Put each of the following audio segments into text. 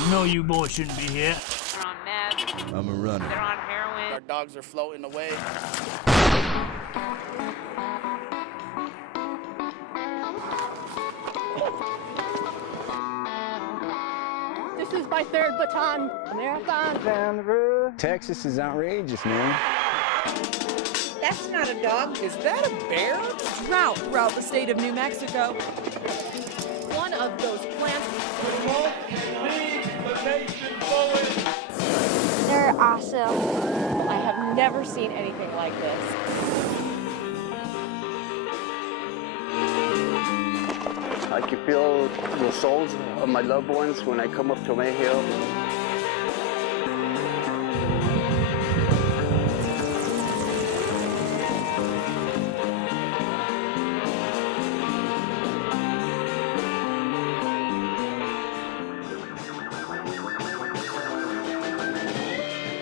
You know you boys shouldn't be here. They're on meth. I'm a runner. They're on heroin. Our dogs are floating away. This is my third baton. Marathon down the road. Texas is outrageous, man. That's not a dog. Is that a bear? Drought throughout the state of New Mexico. One of those plants. They're awesome. I have never seen anything like this. I can feel the souls of my loved ones when I come up to my hill.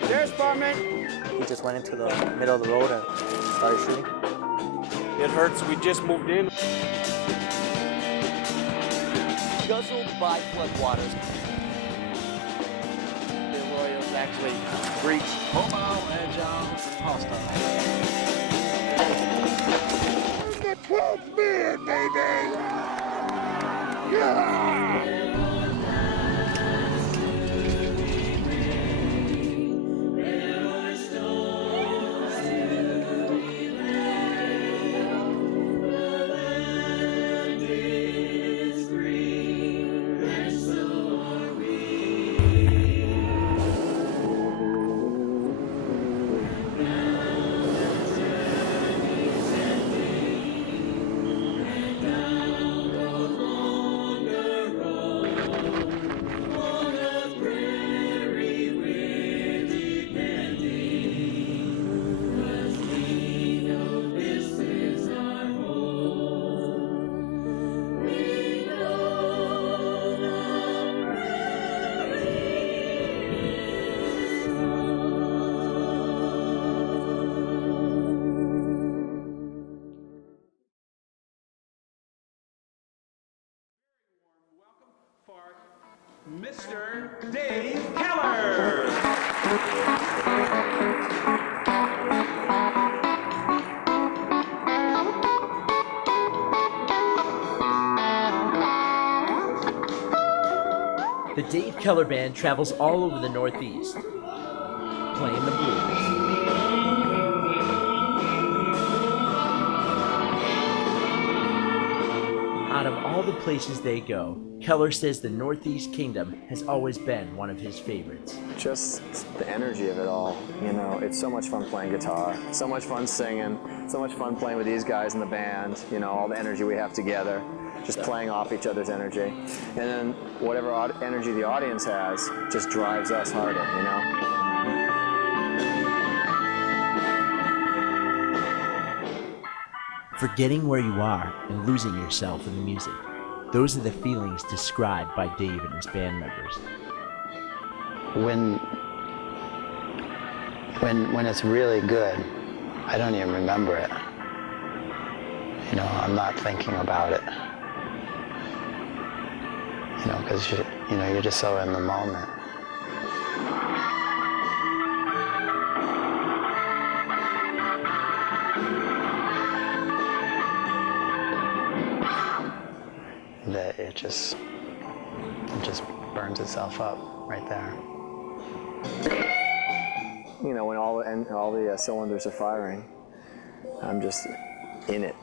There's Department. He just went into the middle of the road and started shooting. It hurts. We just moved in. Guzzled by floodwaters. The Royals actually breached. Mobile, agile, hostile. The 12th beer, baby! Yeah! Mr. Dave Keller. The Dave Keller Band travels all over the Northeast, playing the blues. Out of all the places they go, Keller says the Northeast Kingdom has always been one of his favorites. Just the energy of it all, you know, it's so much fun playing guitar, so much fun singing, so much fun playing with these guys in the band, you know, all the energy we have together, just playing off each other's energy. And then whatever energy the audience has just drives us harder, you know. Forgetting where you are and losing yourself in the music. Those are the feelings described by Dave and his band members. When it's really good, I don't even remember it. You know, I'm not thinking about it. You know, because you're just so in the moment. That it just burns itself up right there. You know, when all the cylinders are firing, I'm just in it.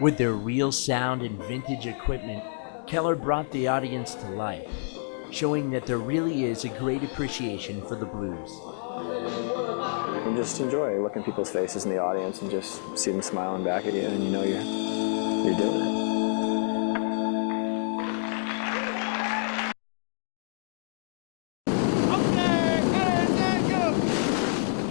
With their real sound and vintage equipment, Keller brought the audience to life, showing that there really is a great appreciation for the blues. And just enjoy looking people's faces in the audience and just see them smiling back at you, and you know you're doing it.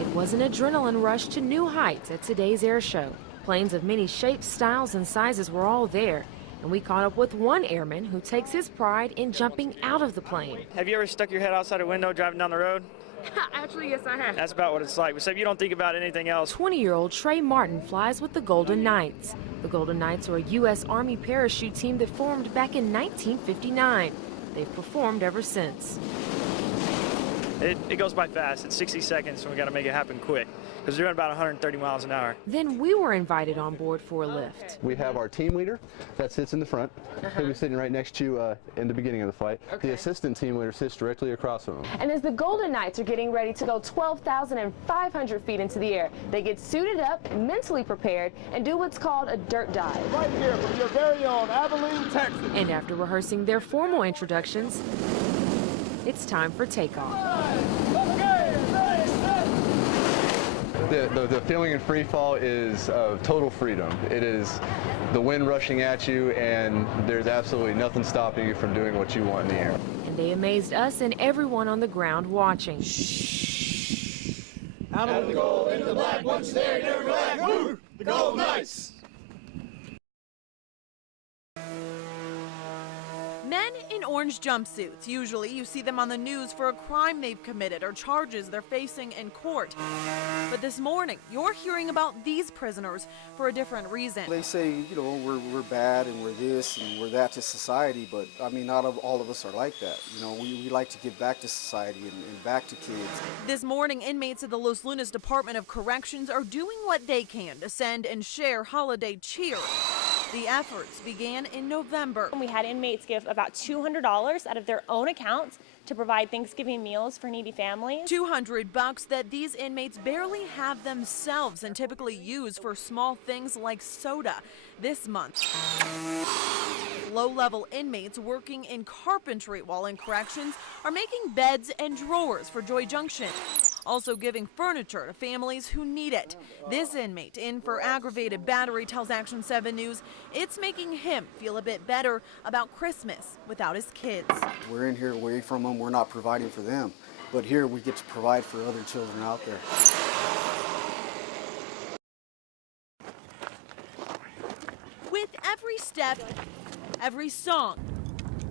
It was an adrenaline rush to new heights at today's air show. Planes of many shapes, styles, and sizes were all there, and we caught up with one airman who takes his pride in jumping out of the plane. Have you ever stuck your head outside a window driving down the road? Actually, yes, I have. That's about what it's like. So if you don't think about anything else. 20-year-old Trey Martin flies with the Golden Knights. The Golden Knights are a U.S. Army parachute team that formed back in 1959. They've performed ever since. It goes by fast. It's 60 seconds, and we got to make it happen quick because we're doing about 130 miles an hour. Then we were invited on board for a lift. We have our team leader that sits in the front. He'll be sitting right next to you in the beginning of the flight. The assistant team leader sits directly across from him. And as the Golden Knights are getting ready to go 12,500 feet into the air, they get suited up, mentally prepared, and do what's called a dirt dive. Right here from your very own Abilene, Texas. And after rehearsing their formal introductions, it's time for takeoff. The feeling in free fall is of total freedom. It is the wind rushing at you, and there's absolutely nothing stopping you from doing what you want in the air. And they amazed us and everyone on the ground watching. Out of the gold, into the black, once there, never black. Woo! The Golden Knights! Men in orange jumpsuits. Usually you see them on the news for a crime they've committed or charges they're facing in court. But this morning, you're hearing about these prisoners for a different reason. They say, you know, we're bad and we're this and we're that to society, but I mean, not all of us are like that. You know, we like to give back to society and back to kids. This morning, inmates at the Los Lunas Department of Corrections are doing what they can to send and share holiday cheer. The efforts began in November. We had inmates give about $200 out of their own accounts to provide Thanksgiving meals for needy families. $200 that these inmates barely have themselves and typically use for small things like soda. This month, low-level inmates working in carpentry while in corrections are making beds and drawers for Joy Junction, also giving furniture to families who need it. This inmate in for aggravated battery tells Action 7 News it's making him feel a bit better about Christmas without his kids. We're in here away from them, we're not providing for them, but here we get to provide for other children out there. With every step, every song,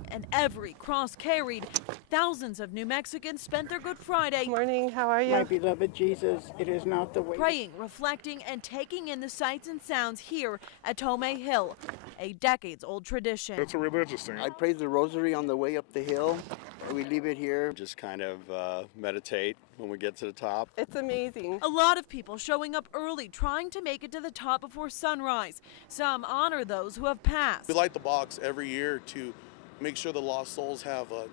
and every cross carried, thousands of New Mexicans spent their Good Friday. Morning, how are you? My beloved Jesus, it is not the way. Praying, reflecting, and taking in the sights and sounds here at Tomei Hill, a decades-old tradition. It's a religious thing. I pray the rosary on the way up the hill. We leave it here, just kind of meditate when we get to the top. It's amazing. A lot of people showing up early, trying to make it to the top before sunrise. Some honor those who have passed. We light the box every year to make sure the lost souls have a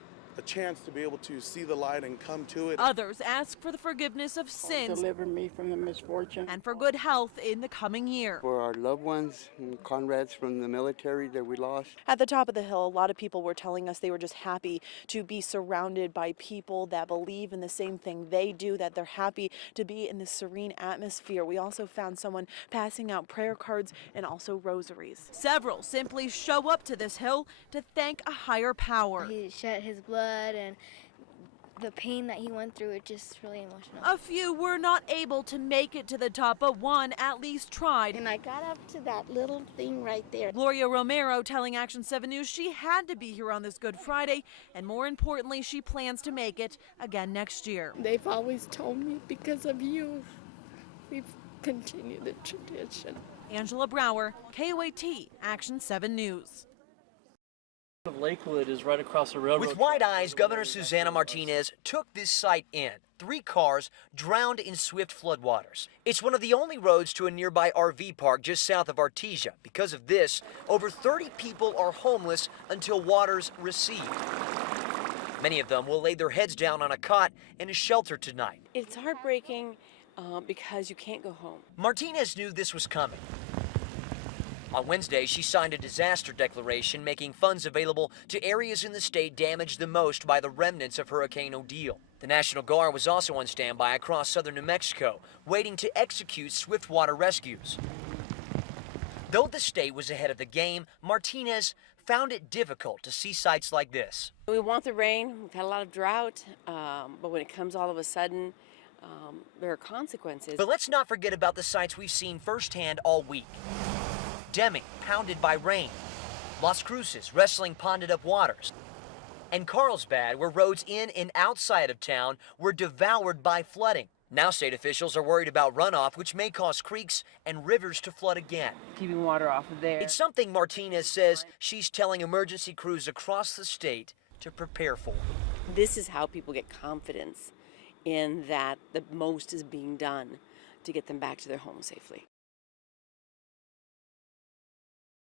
chance to be able to see the light and come to it. Others ask for the forgiveness of sins. Deliver me from the misfortune. And for good health in the coming year. For our loved ones and comrades from the military that we lost. At the top of the hill, a lot of people were telling us they were just happy to be surrounded by people that believe in the same thing they do, that they're happy to be in this serene atmosphere. We also found someone passing out prayer cards and also rosaries. Several simply show up to this hill to thank a higher power. He shed his blood, and the pain that he went through, it's just really emotional. A few were not able to make it to the top, but one at least tried. And I got up to that little thing right there. Gloria Romero telling Action 7 News she had to be here on this Good Friday, and more importantly, she plans to make it again next year. They've always told me because of you, we've continued the tradition. Angela Brower, KOAT, Action 7 News. Lakewood is right across the railroad. With wide eyes, Governor Susana Martinez took this site in. 3 cars drowned in swift floodwaters. It's one of the only roads to a nearby RV park just south of Artesia. Because of this, over 30 people are homeless until waters recede. Many of them will lay their heads down on a cot in a shelter tonight. It's heartbreaking because you can't go home. Martinez knew this was coming. On Wednesday, she signed a disaster declaration making funds available to areas in the state damaged the most by the remnants of Hurricane Odile. The National Guard was also on standby across southern New Mexico, waiting to execute swiftwater rescues. Though the state was ahead of the game, Martinez found it difficult to see sites like this. We want the rain. We've had a lot of drought, but when it comes all of a sudden, there are consequences. But let's not forget about the sights we've seen firsthand all week. Deming, pounded by rain. Las Cruces, wrestling ponded up waters. and Carlsbad, where roads in and outside of town were devoured by flooding. Now state officials are worried about runoff, which may cause creeks and rivers to flood again. Keeping water off of there. It's something Martinez says she's telling emergency crews across the state to prepare for. This is how people get confidence in that the most is being done to get them back to their homes safely.